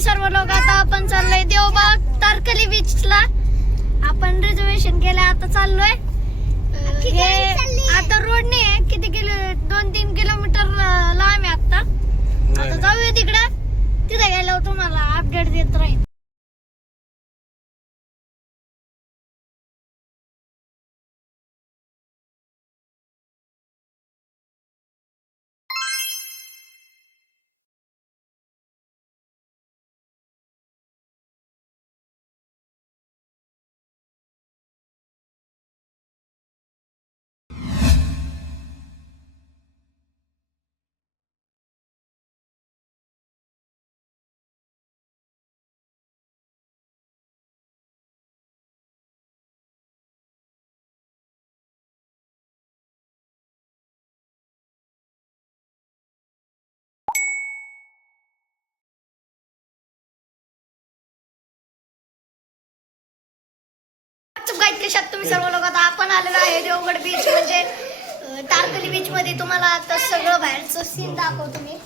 तुम्ही सर्व लोक. आता आपण चाललोय देवबाग तारकली बीचला. आपण रिझर्वेशन केलंय, आता चाललोय. हे आता रोड नाही आहे, किती किलो 2-3 किलोमीटर लांब आहे. आता जाऊया तिकडे. तिथे गेल्यावर तुम्हाला अपडेट देत राहील. कशात तुम्ही सर्व लोक. आता आपण आलेलो आहे देवगड बीच म्हणजे तारकली बीच मध्ये. तुम्हाला आता सगळं बाहेरचं सीन दाखवतो मी.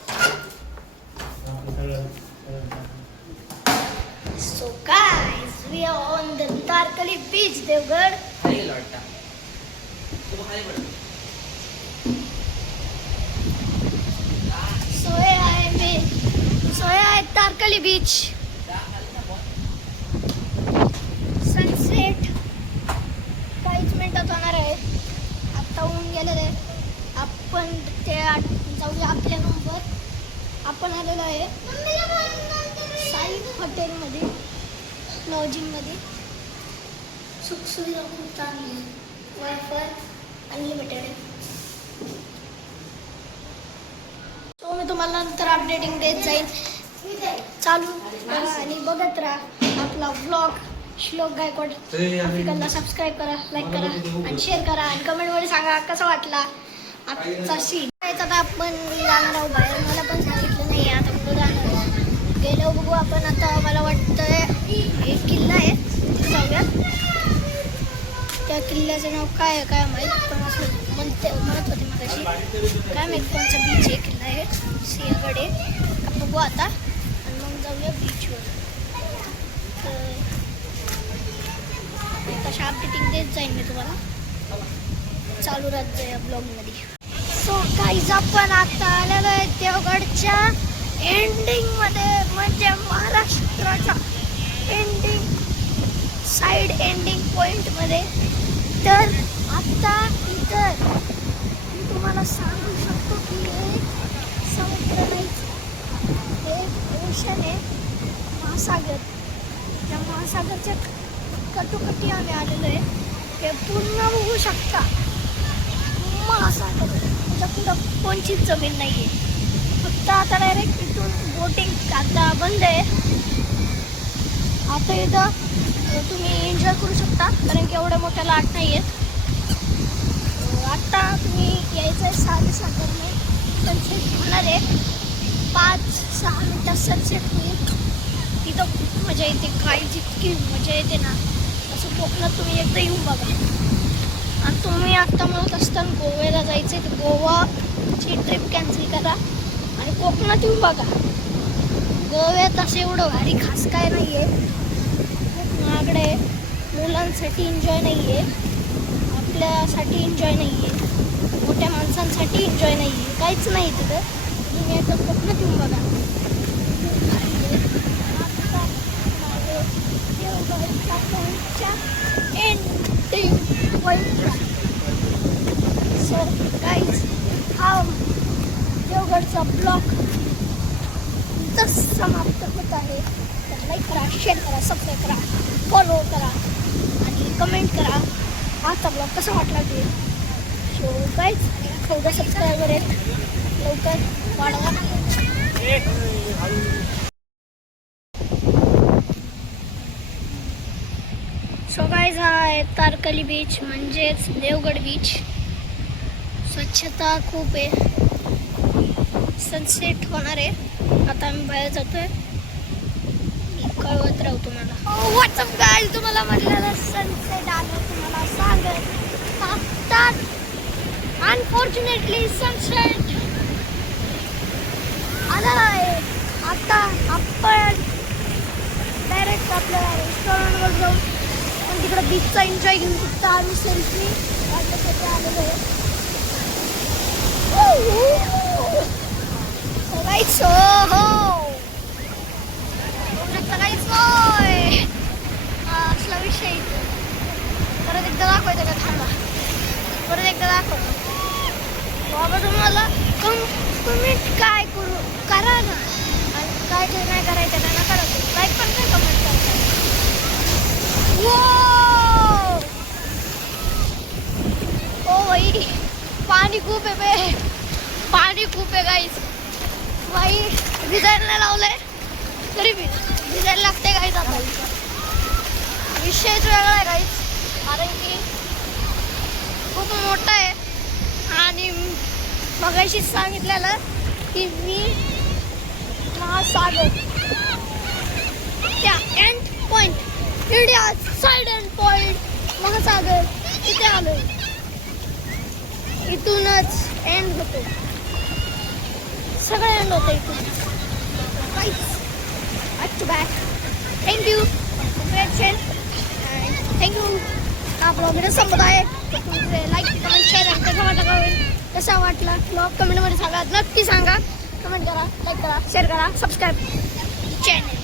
So guys we are on the Tarkarli beach Devgad. सोया आहे तारकली बीच. सनसेट काहीच मिनिटात होणार आहे. आता ऊन गेलेलं आहे. आपण ते जाऊया आपल्या रूमवर. आपण आलेलो आहे साई हॉटेलमध्ये, लॉजिंगमध्ये. सुखसुविधा खूप चांगली आहे. वायफाय अनलिमिटेड आहे. तो मी तुम्हाला नंतर अपडेटिंग देत जाईल. चालू करा आणि बघत राहा आपला व्लॉग. श्लोक गायकवाड ऑफिशियलला सबस्क्राईब करा, लाईक करा आणि शेअर करा आणि कमेंटमध्ये सांगा कसा वाटला आजचा सीन. आता आपण जाणार आहोत बाहेर. मला पण सांगितलं नाही आता कुठं जाणार. गेलो बघू आपण. आता मला वाटतं एक किल्ला आहे, तिथे जाऊया. त्या किल्ल्याचं नाव काय आहे काय माहीत, पण असं म्हणत होते मगाशी. काय माहीत कोणचा बीच आहे, किल्ला आहे सिंहगड आहे. बघू आता आणि मग जाऊया बीचवर. तशा अपडेटिंग देत जाईन मी तुम्हाला. चालू राहत जाईल ब्लॉगमध्ये. सो गाईज आपण आता आलेलो आहे देवगडच्या एंडिंगमध्ये, म्हणजे महाराष्ट्राच्या साईड एंडिंग पॉईंटमध्ये. तर आता इथं मी तुम्हाला सांगू शकतो की हे समुद्र नाहीच, हे ओशन आहे, महासागर. त्या महासागरच्या कटोकटी आम्ही आलेलो आहे. हे पूर्ण बघू शकता महासागर. त्याच्या पुढं कोणचीच जमीन नाही आहे. फक्त आता डायरेक्ट इथून बोटिंग आता बंद आहे. आता इथं तुम्ही एन्जॉय करू शकता, कारण की एवढ्या मोठ्या लाट नाही आहेत. आत्ता तुम्ही यायचं आहे सागरने. सनसेट होणार आहे 5-6 मिनटात सनसेट होईल. तिथं खूप मजा येते. काही जितकी मजा येते ना, असं कोकणात तुम्ही एकदा येऊन बघा. आणि तुम्ही आत्ता म्हणत असताना गोव्याला जायचं आहे तर गोवाची ट्रिप कॅन्सल करा आणि कोकणात येऊन बघा. गोव्यात असं एवढं भारी खास काय नाही आहे. खूप महागडं आहे. मुलांसाठी एन्जॉय नाही आहे, आपल्यासाठी एन्जॉय नाही आहे, मोठ्या माणसांसाठी एन्जॉय नाही आहे, काहीच नाही तिथं. तुम्ही आता कोकणात येऊन बघा. सो गाईज हा देवगडचा ब्लॉग इथंच समाप्त होत आहे. तर लाईक करा, शेअर करा, सबस्क्राईब करा, फॉलो करा आणि कमेंट करा आजचा ब्लॉग कसा वाटला ते. सो गाईज 14 सबस्क्रायबर आहेत, लवकर वाढवा. सो गाईज हा आहे तारकली बीच म्हणजेच देवगड बीच. स्वच्छता खूप आहे. सनसेट होणार आहे. आता आम्ही बाहेर जातोय. मी कळवत राहू तुम्हाला. व्हॉट्सअप गाईज, तुम्हाला म्हटलेलं सनसेट आलं तुम्हाला सांगत. अनफॉर्च्युनेटली सनसेट आला आहे. आता आपण भेटतं आपल्याला रेस्टॉरंटवर जाऊन. पण तिकडे बीचचा एन्जॉय घेऊन फक्त आम्ही सेल्फी काढण्यासाठी आलेलो आहे. सगळीच सगळीच होय असला विषय. परत एकदा दाखवायचं का थांबा, परत एकदा दाखवतो बाबा तुम्हाला. कमेंट काय करू करा ना, आणि काय काय नाही करायचं त्यांना करायचं. लाईक पण नाही कमेंट करतात. ओ भाई पाणी खूप आहे बे, पाणी खूप आहे गाईस. भाई भिजायला लावलंय तरी भिजायला लागते गाईस. आता विषयच वेगळा आहे गाईस, कारण की खूप मोठा आहे. आणि मगाशी सांगितलेलं की मी महासागर त्या end point, India side end point महासागर इथे आलोय. इथूनच एंड होतो, सगळं एंड होतं इथून. Back to back. Thank you thank you. हा ब्लॉग मेरा संपत आहे. तुमचे लाईक कमेंट शेअर आणि कसा वाटला ब्लॉग कमेंटमध्ये सांगा. नक्की सांगा. कमेंट करा, लाईक करा, शेअर करा, सबस्क्राईब चॅनल.